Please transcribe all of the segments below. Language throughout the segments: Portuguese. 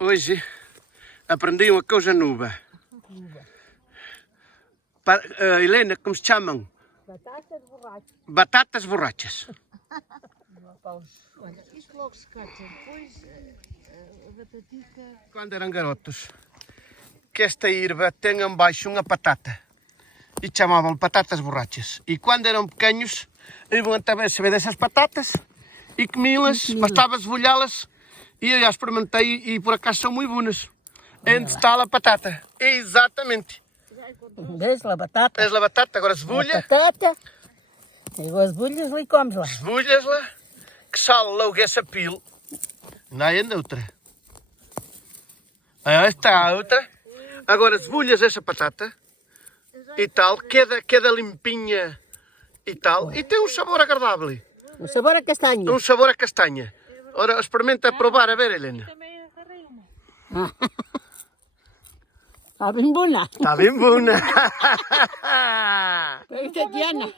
Hoje aprendi uma coisa nova. Helena, como se chamam? Batatas borrachas. Batatas borrachas. Olha, isto logo se cata. Depois a batatica. Quando eram garotos, que esta erva tem embaixo uma batata. E chamavam batatas borrachas. E quando eram pequenos, iam até saber dessas batatas e comi-las, bastava esfolhá-las. E eu já experimentei e por acaso são muito boas. Onde está a batata? Exatamente. Desde a batata. Tens a batata, agora esfolha, Batata. E as bolhas ali comes lá. esfolhas-la, que sale logo essa pila. Não há ainda outra. Aí está a outra. Agora esfolhas essa batata e tal, queda limpinha e tal. E tem um sabor agradável. O sabor a castanho. Um sabor a castanha. Ora, experimenta provar, a ver, Helena. Está bem boa. Está bem boa. Diana.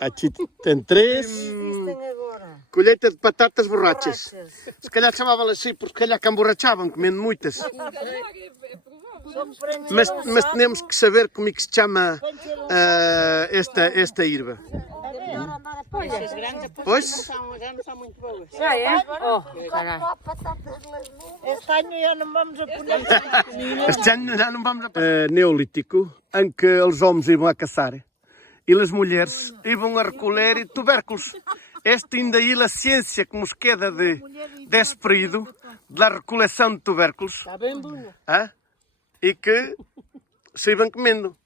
Aqui tem 3. Agora. Colheita de batatas borrachas. Se calhar chamavam assim, porque se calhar que emborrachavam, comendo muitas. Mas temos que saber como é que se chama esta erva. Pois? Já não são muito boas. Já é? Oh, Este ano já não vamos a poner. Este ano já não vamos a Neolítico, em que os homens iam a caçar e as mulheres iam a recolher tubérculos. Esta ainda é a ciência que nos queda desse período, da recoleção de tubérculos. Está bem boa. E que se iam comendo.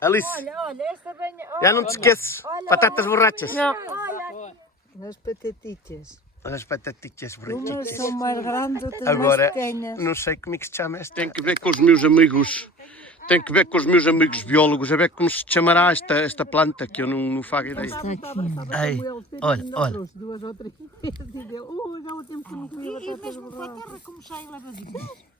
Alice, Olha, esta bem. já não te esqueces, batatas borrachas. As patatitas. Olha as batatinhas Umas borrachas. são mais grandes, outras Agora, mais pequenas. não sei como é que se chama esta. Tem que ver com os meus amigos. Tem que ver com os meus amigos biólogos, a ver como se chamará esta planta, que eu não faço ideia. Ei, olha. Duas ou três vezes. Já o tempo que não comia batatas borrachas. Como sai lavadinho.